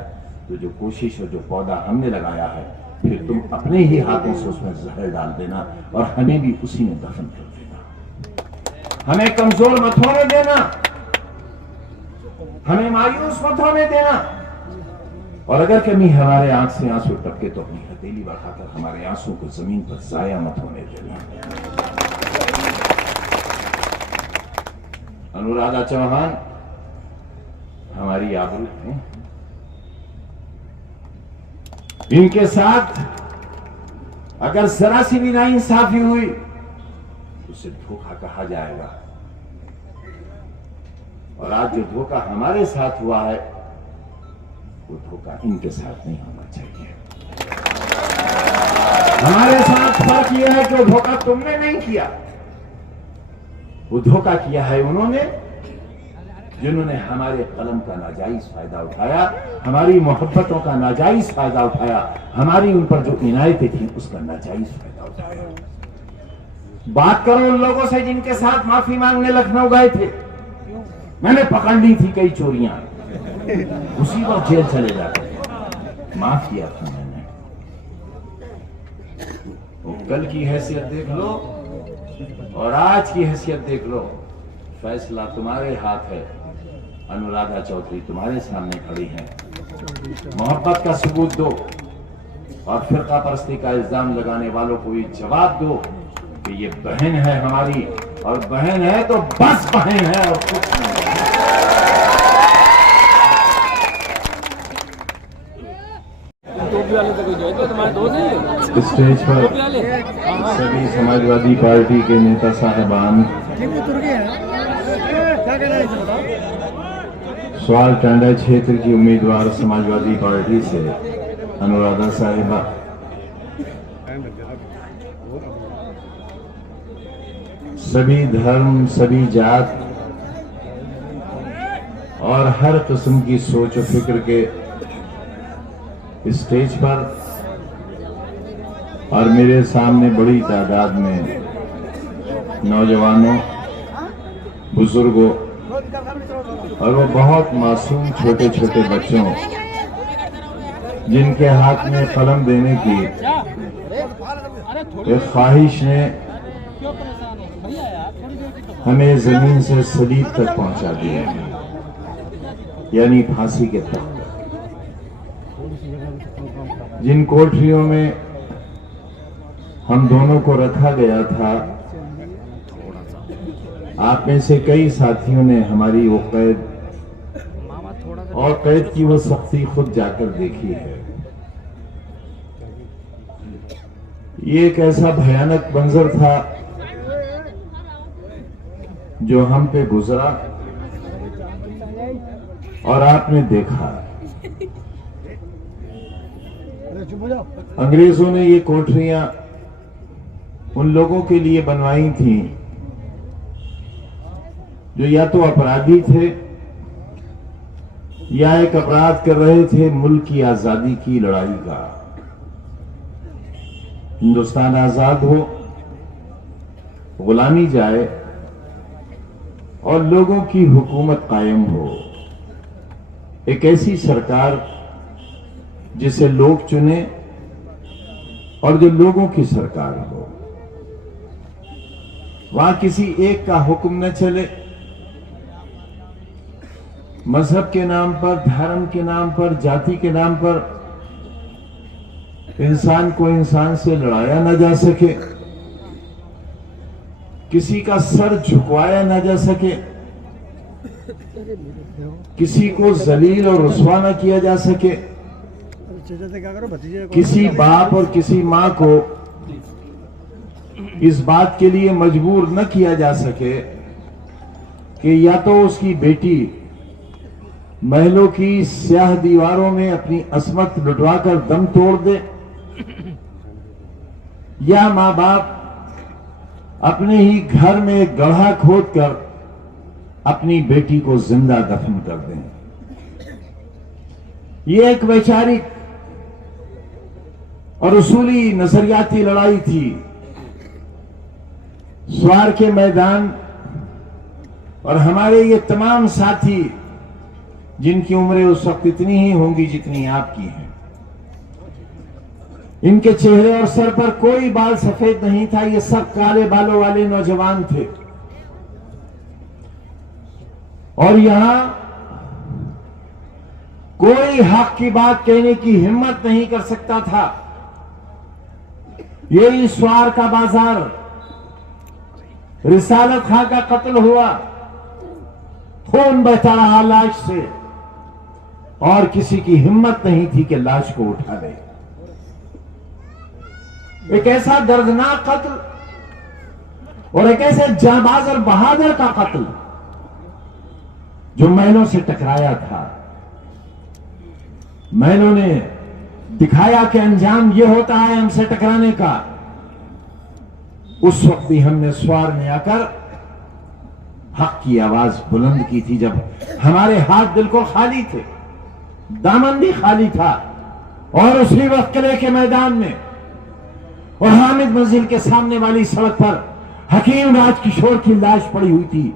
तो जो कोशिश और जो पौधा हमने लगाया है फिर तुम अपने ही हाथों से उसमें जहर डाल देना और हमें भी उसी में दफन कर देना। हमें कमजोर मत होने देना, हमें मायूस मत होने देना, और अगर कभी हमारे आंख से आंसू टपके तो अपनी हथेली बढ़ाकर हमारे आंसू को जमीन पर जाया मत होने देना। अनुराधा चौहान हमारी आबरू है, इनके साथ अगर जरा सी भी नाइंसाफी हुई तो उसे धोखा कहा जाएगा, और आज जो धोखा हमारे साथ हुआ है वो धोखा इनके साथ नहीं होना चाहिए। हमारे साथ फर्क यह है कि वो धोखा तुमने नहीं किया, वो धोखा किया है उन्होंने जिन्होंने हमारे कलम का नाजायज फायदा उठाया, हमारी मोहब्बतों का नाजायज फायदा उठाया, हमारी उन पर जो इनायतें थी उसका नाजायज फायदा उठाया। बात करो उन लोगों से जिनके साथ माफी मांगने लखनऊ गए थे, मैंने पकड़ ली थी कई चोरियां, उसी वक्त जेल चले जाते, माफ किया था मैंने। कल की हैसियत देख लो और आज की हैसियत देख लो, फैसला तुम्हारे हाथ है। अनुराधा चौधरी तुम्हारे सामने खड़ी हैं, मोहब्बत का सबूत दो और फिरका परस्ती का इल्जाम लगाने वालों को ये जवाब दो कि ये बहन है हमारी, और बहन है तो बस बहन है और कुछ नहीं। स्टेज पर सभी समाजवादी पार्टी के नेता साहबान, सवाल टांडा क्षेत्र की उम्मीदवार समाजवादी पार्टी से अनुराधा साहिबा, सभी धर्म, सभी जात और हर किस्म की सोच और फिक्र के स्टेज पर और मेरे सामने बड़ी तादाद में नौजवानों, बुजुर्गों और वो बहुत मासूम छोटे छोटे बच्चों जिनके हाथ में कलम देने की एक ख्वाहिश ने हमें जमीन से सलीब तक पहुंचा दिया, यानी फांसी के तख्त। जिन कोठरियों में हम दोनों को रखा गया था, आप में से कई साथियों ने हमारी वो कैद और कैद की वो सख्ती खुद जाकर देखी है। ये एक ऐसा भयानक मंजर था जो हम पे गुजरा और आपने देखा। अंग्रेजों ने ये कोठरियां उन लोगों के लिए बनवाई थी जो या तो अपराधी थे या एक अपराध कर रहे थे मुल्क की आजादी की लड़ाई का। हिंदुस्तान आजाद हो, गुलामी जाए और लोगों की हुकूमत कायम हो, एक ऐसी सरकार जिसे लोग चुने और जो लोगों की सरकार हो। वहां किसी एक का हुक्म न चले, मजहब के नाम पर, धर्म के नाम पर, जाति के नाम पर इंसान को इंसान से लड़ाया न जा सके, किसी का सर झुकवाया न जा सके, किसी को जलील और रुस्वा न किया जा सके, किसी बाप और किसी मां को इस बात के लिए मजबूर न किया जा सके कि या तो उसकी बेटी महलों की स्याह दीवारों में अपनी असमत लुटवाकर दम तोड़ दे, या मां बाप अपने ही घर में गड्ढा खोदकर अपनी बेटी को जिंदा दफन कर दें। ये एक वैचारिक और उसूली नजरियाती लड़ाई थी। स्वार के मैदान और हमारे ये तमाम साथी जिनकी उम्रें उस वक्त इतनी ही होंगी जितनी आपकी हैं, इनके चेहरे और सर पर कोई बाल सफेद नहीं था, ये सब काले बालों वाले नौजवान थे। और यहां कोई हक की बात कहने की हिम्मत नहीं कर सकता था। यही स्वार का बाजार, रिसालत खां का कत्ल हुआ, खून बहता रहा लाश से और किसी की हिम्मत नहीं थी कि लाश को उठा ले। एक ऐसा दर्दनाक कत्ल और एक ऐसे जांबाज और बहादुर का कत्ल जो महलों से टकराया था। महलों ने दिखाया कि अंजाम यह होता है हमसे टकराने का। उस वक्त भी हमने स्वार में आकर हक की आवाज बुलंद की थी, जब हमारे हाथ बिल्कुल खाली थे, दामन भी खाली था। और उसी वक्त किले के मैदान में और हामिद मंजिल के सामने वाली सड़क पर हकीम राजकिशोर की लाश पड़ी हुई थी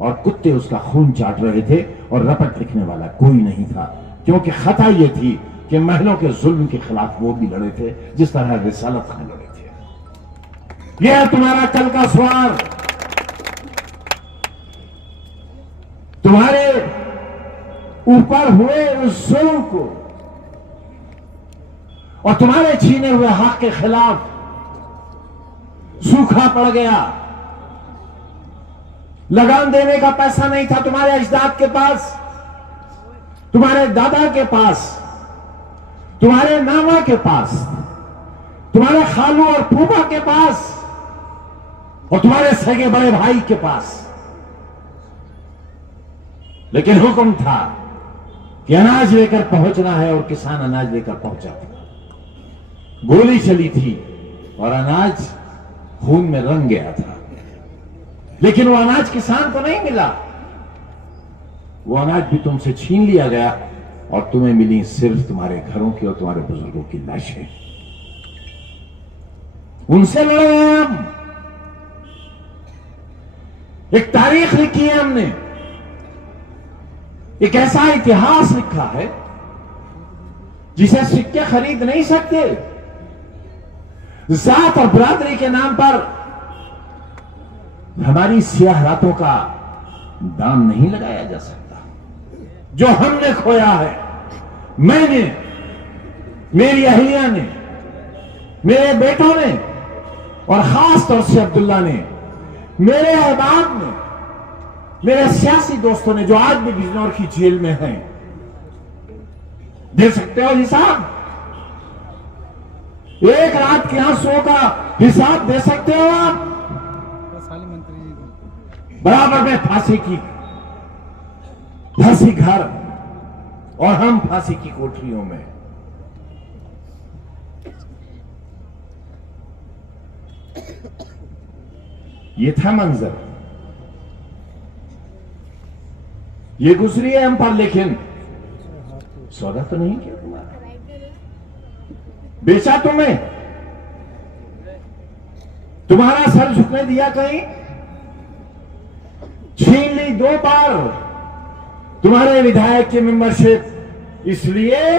और कुत्ते उसका खून चाट रहे थे और रपट लिखने वाला कोई नहीं था, क्योंकि खता यह थी कि महलों के जुल्म के खिलाफ वो भी लड़े थे जिस तरह रिसालत खां लड़े थे। यह है तुम्हारा कल का सवार। तुम्हारे ऊपर हुए उस जुल्म को और तुम्हारे छीने हुए हक के खिलाफ सूखा पड़ गया। लगान देने का पैसा नहीं था तुम्हारे अजदाद के पास, तुम्हारे दादा के पास, तुम्हारे नाना के पास, तुम्हारे खालू और फूफा के पास और तुम्हारे सगे बड़े भाई के पास। लेकिन हुक्म था कि अनाज लेकर पहुंचना है और किसान अनाज लेकर पहुंचा था। गोली चली थी और अनाज खून में रंग गया था, लेकिन वो अनाज किसान को नहीं मिला। वो अनाज भी तुमसे छीन लिया गया और तुम्हें मिली सिर्फ तुम्हारे घरों की और तुम्हारे बुजुर्गों की लाशें। उनसे लड़े हैं हम। एक तारीख लिखी है हमने, एक ऐसा इतिहास लिखा है जिसे सिक्के खरीद नहीं सकते। जात और बरादरी के नाम पर हमारी सियाह रातों का दाम नहीं लगाया जा सकता। जो हमने खोया है, मैंने, मेरी अहलिया ने, मेरे बेटों ने और खास तौर से अब्दुल्ला ने, मेरे अहबाब ने, मेरे सियासी दोस्तों ने जो आज भी बिजनौर की जेल में हैं, दे सकते हो हिसाब? एक रात के आंसुओं का हिसाब दे सकते हो आप? बराबर में फांसी घर और हम फांसी की कोठरियों में। ये था मंजर, ये गुजरी है हम पर, लेकिन सौदा तो नहीं किया तुम्हारा। बेचा तुम्हें, तुम्हारा सर झुकने दिया कहीं? छीन ली 2 बार तुम्हारे विधायक की मेंबरशिप, इसलिए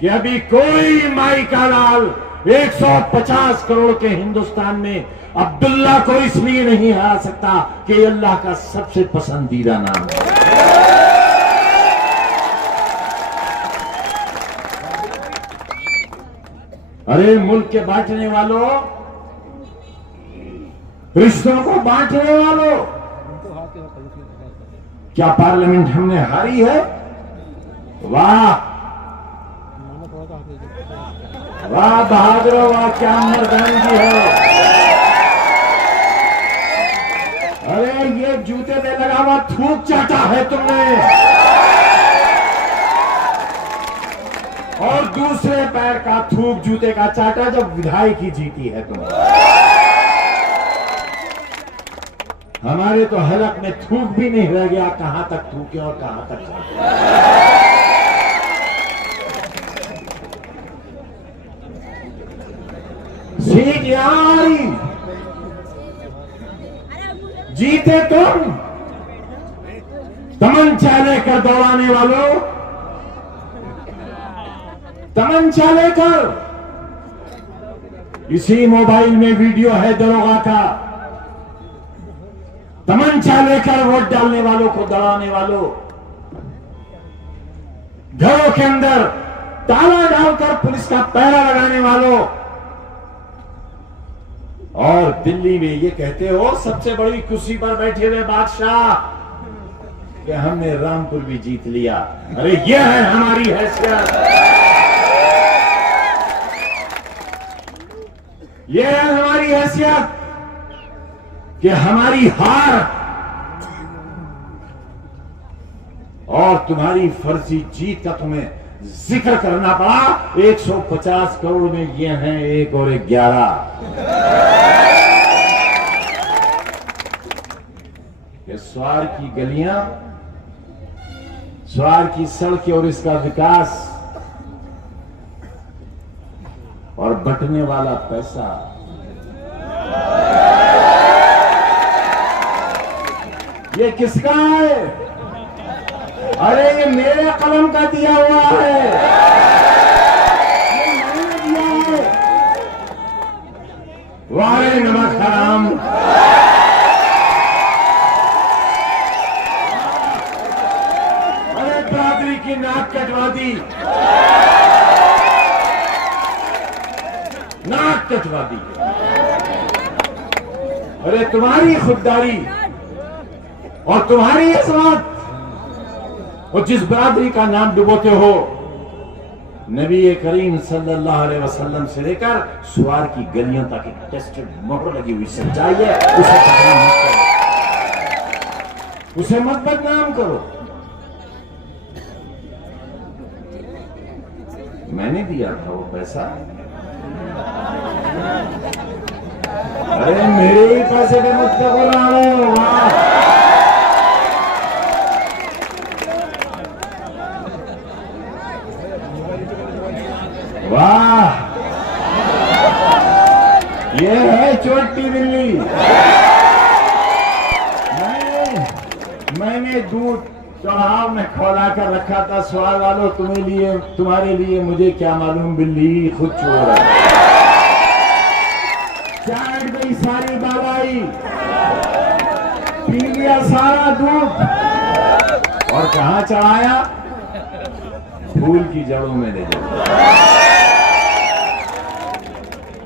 कि अभी कोई माई का लाल 150 करोड़ के हिंदुस्तान में अब्दुल्ला को इसलिए नहीं हरा सकता कि अल्लाह का सबसे पसंदीदा नाम है। अरे मुल्क के बांटने वालों, रिश्तों को बांटने वालों, क्या पार्लियामेंट हमने हारी है? वाह वाह बहादुर, वाह क्या मर्दानगी है। अरे ये जूते में लगा हुआ थूक चाटा है तुमने और दूसरे पैर का थूक जूते का चाटा जब विधायकी जीती है तुमने। हमारे तो हलक में थूक भी नहीं रह गया, कहां तक थूके और कहां तक चाटे। सीट यारी जीते तुम, तमंचा लेकर दौड़ाने वालों, तमंचा लेकर। इसी मोबाइल में वीडियो है दरोगा का। तमंचा लेकर वोट डालने वालों को दौड़ाने वालों, घरों के अंदर ताला डालकर पुलिस का पहरा लगाने वालों, और दिल्ली में ये कहते हो सबसे बड़ी कुर्सी पर बैठे हुए बादशाह कि हमने रामपुर भी जीत लिया। अरे ये है हमारी हैसियत, ये है हमारी हैसियत कि हमारी हार और तुम्हारी फर्जी जीत का तुम्हें जिक्र करना पड़ा। 150 करोड़ में ये हैं 1 और 11। स्वार की गलियां, स्वार की सड़कें और इसका विकास और बंटने वाला पैसा, ये किसका है? अरे ये मेरे कलम का दिया हुआ है, ये मैंने दिया है। वारे बरादरी की नाक कटवा दी, नाक कटवा दी। अरे तुम्हारी खुददारी और तुम्हारी इस्मत और जिस बरादरी का नाम डुबोते हो, नबी करीम सल्लल्लाहु अलैहि वसल्लम से लेकर सुवार की गलियों तक एक टेस्टेड मोहर लगी हुई सच्चाई है। उसे बदनाम मत करो, उसे मत बदनाम करो। मैंने दिया था वो पैसा, अरे मेरे ही पैसे पे मत बोला हो। वाह, ये है छोटी बिल्ली। मैंने दूध चौराव में खोला कर रखा था, सवाल वालों तुम्हारे लिए मुझे क्या मालूम, बिल्ली खुद चोर है। चाट गई सारी दवाई, पी लिया सारा दूध और कहां चढ़ाया, फूल की जड़ों में ले जाओ।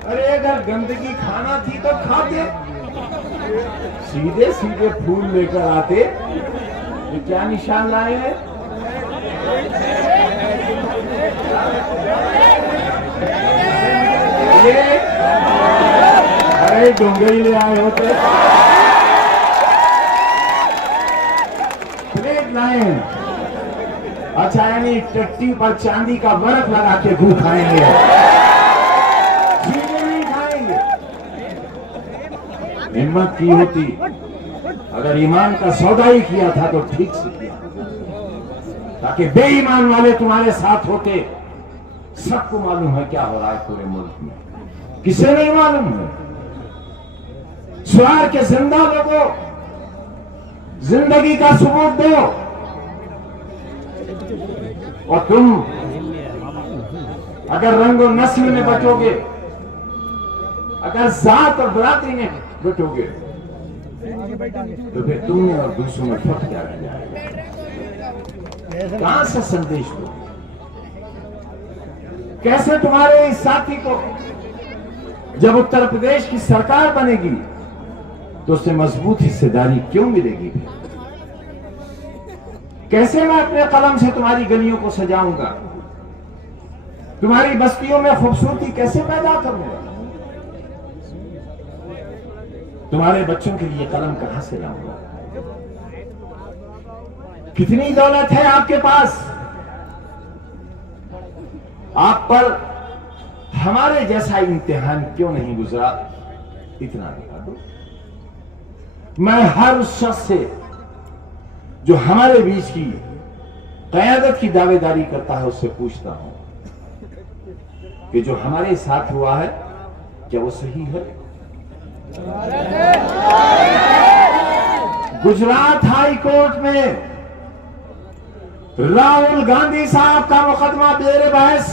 अरे अगर गंदगी खाना थी तो खाते, सीधे सीधे फूल लेकर आते। ये क्या निशान लाए हैं? ये अरे डोंगरी ले आए होते, प्लेट लाए। अच्छा, यानी टट्टी पर चांदी का बर्फ लगा के घू खाएंगे, सीधे नहीं खाएंगे। हिम्मत की होती, अगर ईमान का सौदा ही किया था तो ठीक से किया, ताकि बेईमान वाले तुम्हारे साथ होते। सबको मालूम है क्या हो रहा है पूरे मुल्क में, किसे नहीं मालूम है? सुवार के जिंदा लोगों, जिंदगी का सबूत दो। और तुम अगर रंगो नस्ल में बचोगे, अगर जात और बरादरी में बचोगे, तो फिर तुमने और दूसरों में फर्क क्या रह जाएगा? कहां से संदेश दो? कैसे तुम्हारे इस साथी को जब उत्तर प्रदेश की सरकार बनेगी तो उससे मजबूत हिस्सेदारी क्यों मिलेगी? कैसे मैं अपने कलम से तुम्हारी गलियों को सजाऊंगा? तुम्हारी बस्तियों में खूबसूरती कैसे पैदा करूंगा? तुम्हारे बच्चों के लिए कलम कहां से लाऊंगा? कितनी दौलत है आपके पास, आप पर हमारे जैसा इम्तिहान क्यों नहीं गुजरा? इतना बता दो। मैं हर उस शख्स से जो हमारे बीच की क़यादत की दावेदारी करता है उससे पूछता हूं कि जो हमारे साथ हुआ है क्या वो सही है? गुजरात हाई कोर्ट में राहुल गांधी साहब का मुकदमा बेर बहस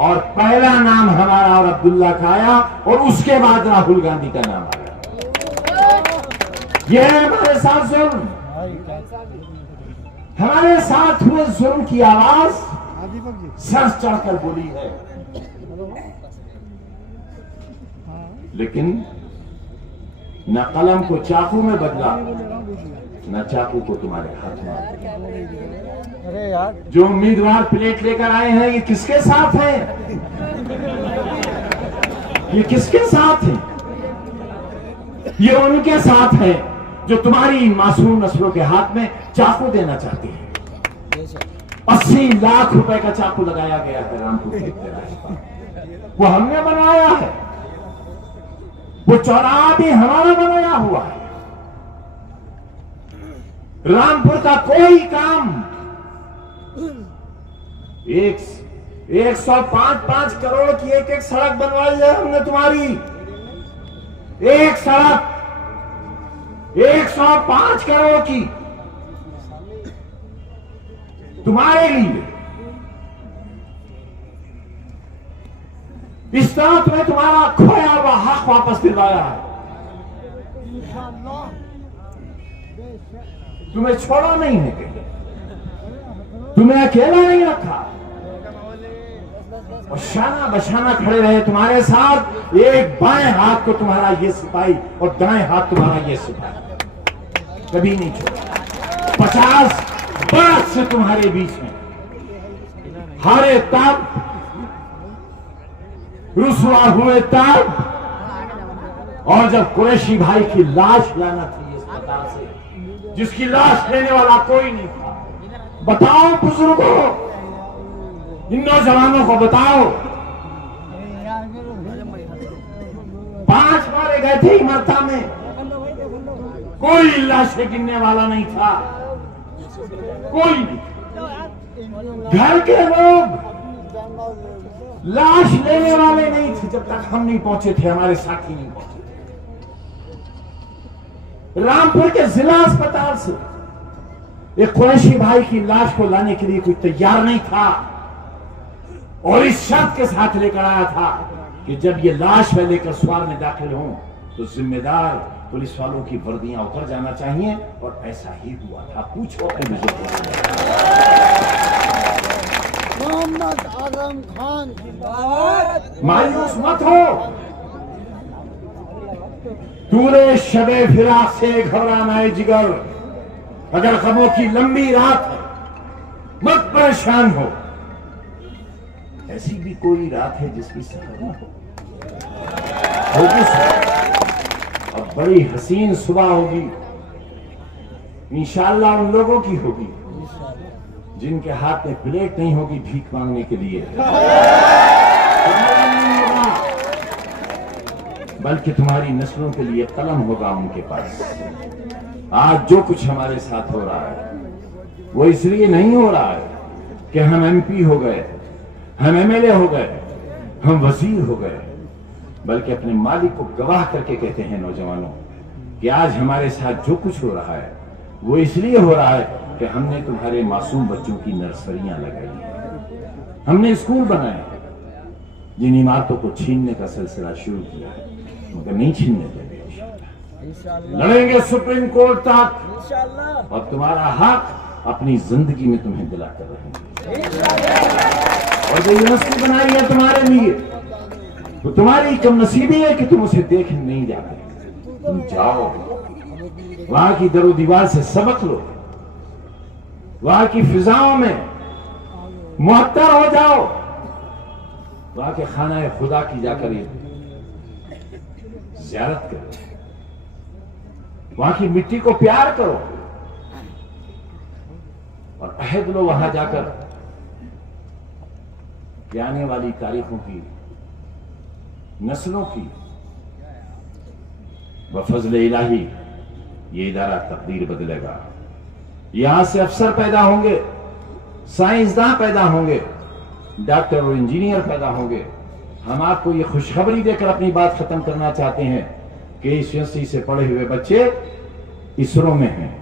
और पहला नाम हमारा और अब्दुल्ला का आया और उसके बाद राहुल गांधी का नाम आया। यह है हमारे साथ जुल्म, हमारे साथ हुए जुल्म की आवाज सर चढ़कर बोली है। लेकिन न कलम को चाकू में बदला, न चाकू को तुम्हारे हाथ में। अरे यार, जो उम्मीदवार प्लेट लेकर आए हैं ये किसके साथ हैं? ये किसके साथ हैं? ये उनके साथ है जो तुम्हारी मासूम नस्लों के हाथ में चाकू देना चाहते हैं। 80 लाख रुपए का चाकू लगाया गया है रामपुर के रास्ता, वो हमने बनाया है। वो चौराहा भी हमारा बनाया हुआ है। रामपुर का कोई काम 105 करोड़ की एक एक सड़क बनवाई है हमने तुम्हारी। एक सड़क 105 करोड़ की तुम्हारे लिए। इस तरह तुम्हें तुम्हारा खोया हुआ हक वापस दिलवाया है। तुम्हें छोड़ा नहीं है कहीं। तुम्हें अकेला नहीं रखा और शाना बशाना खड़े रहे तुम्हारे साथ। एक बाएं हाथ को तुम्हारा ये सिपाही और दाएं हाथ तुम्हारा ये सिपाही, कभी नहीं छोड़ा। 50 बरस से तुम्हारे बीच में हारे तब, रुसवा हुए तब, और जब कुरैशी भाई की लाश लाना थी इस अस्पताल से, जिसकी लाश लेने वाला कोई नहीं था। बताओ बुजुर्गों, इन नौजवानों को बताओ, 5 मारे गए थे इमरता में, कोई लाशें गिनने वाला नहीं था, कोई नहीं। घर के लोग लाश लेने वाले नहीं थे जब तक हम नहीं पहुंचे थे, हमारे साथी नहीं पहुंचे थे। रामपुर के जिला अस्पताल से एक कुरैशी भाई की लाश को लाने के लिए कोई तैयार नहीं था और इस शर्त के साथ लेकर आया था कि जब ये लाश मैं लेकर सवार में दाखिल हूं तो जिम्मेदार पुलिस वालों की वर्दियां उतर जाना चाहिए, और ऐसा ही हुआ था। पूछो अपने बुजुर्गों से। मोहम्मद आजम खान मायूस मत हो, तूरे शबे फिराक से घबराना जिगर, अगर गमों की लंबी रात है मत परेशान हो, ऐसी भी कोई रात है जिसकी सहर न हो। होगी सुबह, अब बड़ी हसीन सुबह होगी, इंशाअल्लाह उन लोगों की होगी जिनके हाथ में प्लेट नहीं होगी भीख मांगने के लिए, बल्कि तुम्हारी नस्लों के लिए कलम होगा उनके पास। आज जो कुछ हमारे साथ हो रहा है वो इसलिए नहीं हो रहा है कि हम एमपी हो गए, हम एमएलए हो गए, हम वजीर हो गए, बल्कि अपने मालिक को गवाह करके कहते हैं नौजवानों कि आज हमारे साथ जो कुछ हो रहा है वो इसलिए हो रहा है कि हमने तुम्हारे मासूम बच्चों की नर्सरियां लगाई हैं, हमने स्कूल बनाए हैं, जिन इमारतों को छीनने का सिलसिला शुरू किया है मगर नहीं छीनने देंगे। लड़ेंगे सुप्रीम कोर्ट तक और तुम्हारा हक अपनी जिंदगी में तुम्हें दिला कर रहेंगे। और जो यूनिवर्सिटी बनाई है तुम्हारे लिए तो तुम्हारी कम नसीबी है कि तुम उसे देख नहीं जाते। तुम जाओ, वहां की दरो दीवार से सबक लो, वहां की फिजाओं में मुअत्तर हो जाओ, वहां के खाना खुदा की जाकर ज़ियारत करो, वहां की मिट्टी को प्यार करो और अहद लो वहां जाकर कि आने वाली तारीखों की, नस्लों की बफजल इलाही ये इदारा तकदीर बदलेगा। यहां से अफसर पैदा होंगे, साइंसदान पैदा होंगे, डॉक्टर और इंजीनियर पैदा होंगे। हम आपको ये खुशखबरी देकर अपनी बात खत्म करना चाहते हैं कि इस यूनिवर्सिटी से पढ़े हुए बच्चे इसरो में हैं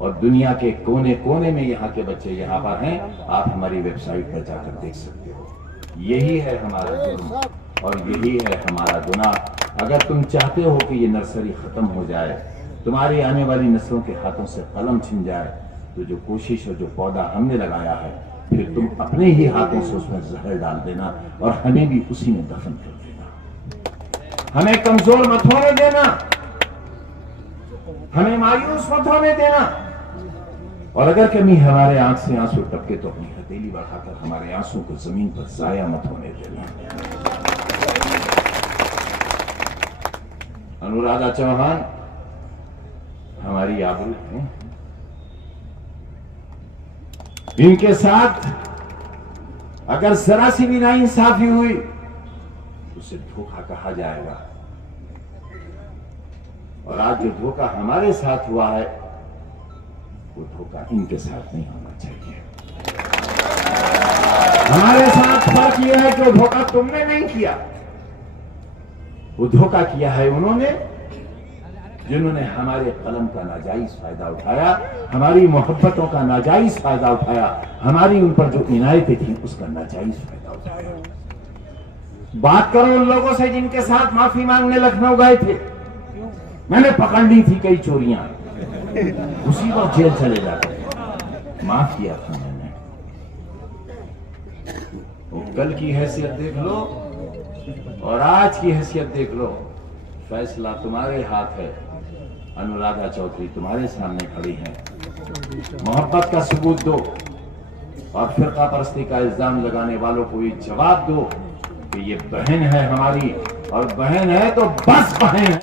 और दुनिया के कोने कोने में यहाँ के बच्चे यहाँ पर हैं। आप हमारी वेबसाइट पर जाकर देख सकते हो। यही है हमारा जुर्म और यही है हमारा गुनाह। अगर तुम चाहते हो कि ये नर्सरी खत्म हो जाए, तुम्हारी आने वाली नस्लों के हाथों से कलम छिन जाए, तो जो कोशिश और जो पौधा हमने लगाया है फिर तुम अपने ही हाथों से उसमें जहर डाल देना और हमें भी उसी में दफन कर देना। हमें कमजोर मत होने देना, हमें मायूस मत होने देना, और अगर कभी हमारे आंख से आंसू टपके तो अपनी हथेली बढ़ाकर हमारे आंसू को जमीन पर जाया मत होने देना। अनुराधा चौहान हमारी आबरू है, इनके साथ अगर जरा सी भी नाइंसाफी हुई तो उसे धोखा कहा जाएगा, और आज जो धोखा हमारे साथ हुआ है वो धोखा इनके साथ नहीं होना चाहिए। हमारे साथ फर्क यह है कि वो धोखा तुमने नहीं किया, वो धोखा किया है उन्होंने जिन्होंने हमारे कलम का नाजायज फायदा उठाया, हमारी मोहब्बतों का नाजायज फायदा उठाया, हमारी उन पर जो इनायतें थी उसका नाजायज फायदा उठाया। बात करो उन लोगों से जिनके साथ माफी मांगने लखनऊ गए थे, मैंने पकड़ ली थी कई चोरियां, उसी वक्त जेल चले जाते, माफ किया था मैंने, कल की हैसियत देख लो और आज की हैसियत देख लो, फैसला तुम्हारे हाथ है। अनुराधा चौधरी तुम्हारे सामने खड़ी हैं, मोहब्बत का सबूत दो और फिरका परस्ती का इल्जाम लगाने वालों को ये जवाब दो कि ये बहन है हमारी, और बहन है तो बस बहन है।